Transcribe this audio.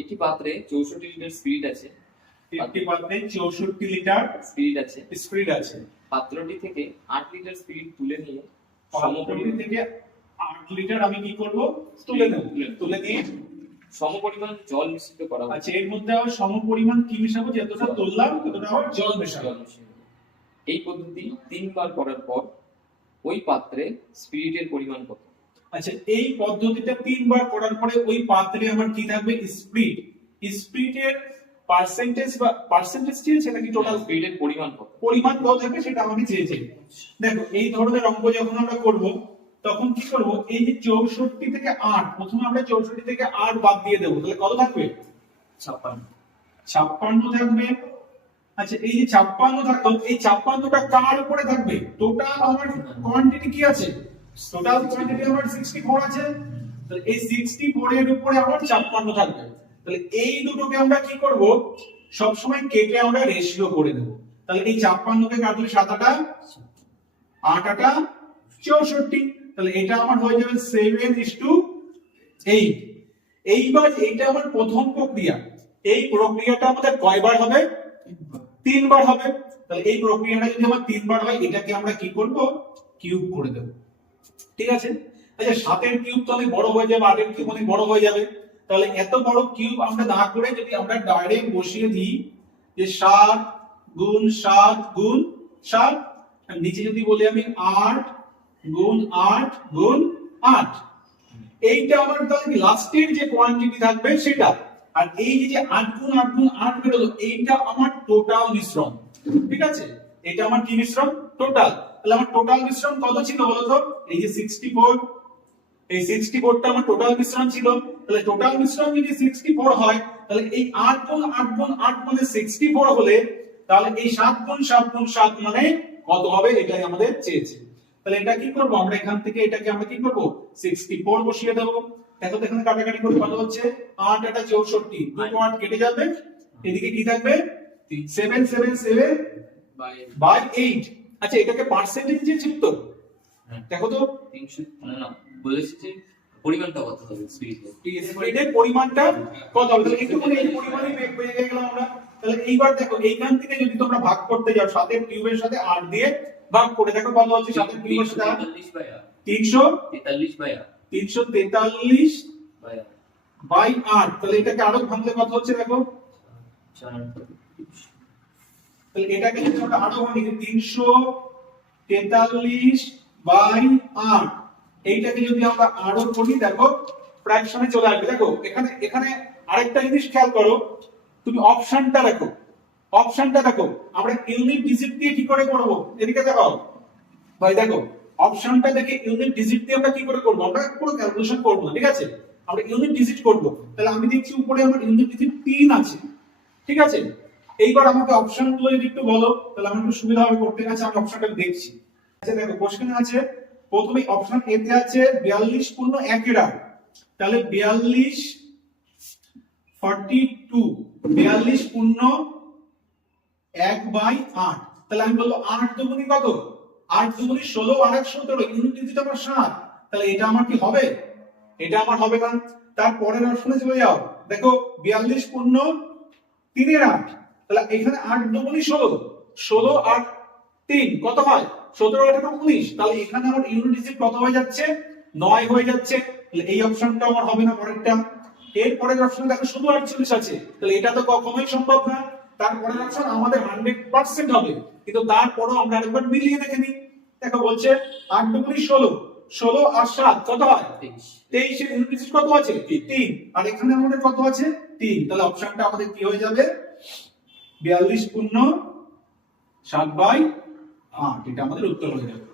একটি পাত্রে 64 litre spirit আছে। একটি পাত্রে 64 লিটার স্পিরিট আছে। পাত্রটি থেকে 8 লিটার স্পিরিট তুলে নিয়ে পাত্রটি থেকে 8 লিটার আমি কি করব? তুলে নেব। তুলে নিয়ে সমপরিমাণ জল মিশ্রিত করা হবে। আচ্ছা, এর মধ্যে আবার সমপরিমাণ কি মেশাবো? যতটা তুললাম ততটা আবার জল মেশাবো। এই পদ্ধতি 3 বার করার পর ওই পাত্রে স্পিরিটের পরিমাণ কত? আচ্ছা, এই পদ্ধতিটা 3 বার করার পরে ওই পাত্রে আমার কি থাকবে? স্পিরিট। স্পিরিটের পার্সেন্টেজ চেয়েছে নাকি টোটাল স্পিরিটের পরিমাণ কত? পরিমাণ কত থাকবে সেটা আমাকে চেয়েছে। দেখো, এই ধরনের অঙ্ক যখন আমরা করব তখন কি করব? এই যে 64 থেকে 8, প্রথমে আমরা 64 থেকে 8 বাদ দিয়ে দেব, তাহলে কত থাকবে? 56 থাকবে। আচ্ছা, এই যে 56 থাকলো, এই 56টা কার উপরে থাকবে? টোটাল আমার কোয়ান্টিটি কি আছে? টোটাল কোয়ান্টিটি আমার 64 আছে। তাহলে এই 64 এর উপরে আমার 56 থাকবে। তাহলে এই দুটোকে আমরা কি করব? সব সময় কেটে আমরা রেশিও করে দেব। তাহলে এই 56 কে কাটলে 7 8 8 8 64। তাহলে এটা আমার হয়ে যাবে 7:8। এইবার এইটা আমার প্রথম প্রক্রিয়া। এই প্রক্রিয়াটা আমাদের কয়বার হবে? 3 বার হবে। তাহলে এই প্রক্রিয়াটা যদি আমার 3 বার হয়, এটাকে আমরা কি করব? কিউব করে দেব। ঠিক আছে? আচ্ছা, 7 এর কিউব তো অনেক বড় হয়ে যাবে, 8 এর কিউব অনেক বড় হয়ে যাবে। তাহলে এত বড় কিউব আমরা না করে যদি আমরা ডাইরেক্ট বসিয়ে দিই যে 7 গুণ 7 গুণ 7, আর নিচে যদি বলি আমি 8 গুণ 8 গুণ 8, এইটা আমার তাহলে লাস্টের যে কোয়ান্টিটি থাকবে সেটা। আর এই যে 8 গুণ 8 গুণ 8 বেরোলো, এইটা আমার টোটাল মিশ্রণ। ঠিক আছে? এটা আমার কি মিশ্রণ? টোটাল। তাহলে আমার টোটাল মিশ্রণ কত ছিল বলতো? এই যে 64, এই 64টা আমার টোটাল মিশ্রণ ছিল। তাহলে টোটাল মিশ্রণ যদি 64 হয়, তাহলে এই 8 গুণ 8 গুণ 8 মানে 64 হলে, তাহলে এই 7 গুণ 7 গুণ 7 মানে কত হবে? এটাই আমাদের চেয়েছে। তাহলে এটা কি করব? আমরা এখান থেকে এটাকে আমরা কি করব? 64 বসিয়ে দেব। দেখো তো এখানে কাটাকাটি করে কত হচ্ছে? 8 8 64, দুটো 8 কেটে যাবে। এদিকে কি থাকবে? 777 বাই 8। আচ্ছা, এটাকে পার্সেন্টেজ দিয়েছি তো? দেখো তো 300 না, বলেছি যে পরিমাণটা কত হবে স্পিরিটের? স্পিরিটের পরিমাণটা কত হবে? তাহলে একটুখানি এই পরিমাণই পেয়ে গেলাম আমরা। তাহলে এইবার দেখো, এইখান থেকে যদি তোমরা ভাগ করতে যাও 7 এর কিউবের সাথে 8 দিয়ে ভাগ করে দেখো কত হচ্ছে? 7 এর কিউবের সাথে 343 বাই 8। তাহলে এটাকে আরো ভাঙলে কত হচ্ছে দেখো? তাহলে এটাকে যদি আমরা আরো ভাঙি 343 বাই 8, এইটাকে যদি আমরা আরো করি দেখো ফ্র্যাকশনে চলে আসবে। দেখো এখানে আরেকটা জিনিস খেয়াল করো, তুমি অপশনটা দেখো। আমরা ইউনিট ডিজিট দিয়ে কি করে করব? এদিকে দেখো ভাই, দেখো অপশনটা দেখে ইউনিট ডিজিট দিয়ে আমরা কি করে করব? আমরা পুরো ক্যালকুলেশন করব না, ঠিক আছে? আমরা ইউনিট ডিজিট করব। তাহলে আমি দেখছি উপরে আমার ইউনিট ডিজিট 3 আছে। ঠিক আছে? এইবার আমাকে অপশনগুলো যদি একটু বলো, তাহলে আমার একটু সুবিধা হবে করতে। আছে, আমি অপশনটা দেখছি। আচ্ছা দেখো, কোশ্চেনে আছে প্রথমে অপশন এ তে আছে 42 পূর্ণ 1 এর 8। তাহলে 42 পূর্ণ 1/8। তাহলে আমি বলবো 8 দুগুণী কত? 8 দুগুণী 16, আর 1 17, ইউনিট ডিজিট আমার 7। তাহলে এটা আমার কি হবে? এটা আমার হবে না। তারপরের অপশনে চলে যাও, দেখো 42 পূর্ণ 3 এর 8। তাহলে এখানে 8 দুগুণী 16, 16 আর 3 কত হয়? 17 8 19। তাহলে এখানে আমার ইউনিট ডিজিট কত হয়ে যাচ্ছে? 9 হয়ে যাচ্ছে। তাহলে এই অপশনটা আমার হবে না পরেরটা। এর পরের অপশনে দেখো শুধু 48 আছে। তাহলে এটা তো কখনোই সম্ভব না। তারপরের অপশন আমাদের 100% হবে, কিন্তু তারপরও আমরা আরেকবার মিলিয়ে দেখে নিই। দেখো বলছে 8 দুগুণী 16, 16 আর 7 কত হয়? 23 এর ইউনিট ডিজিট কত আছে? 3। আর এখানে আমাদের কত আছে? 3। তাহলে অপশনটা আমাদের কি হয়ে যাবে? 42 পূর্ণ 7/8, এটা আমাদের উত্তর হয়ে যাবে।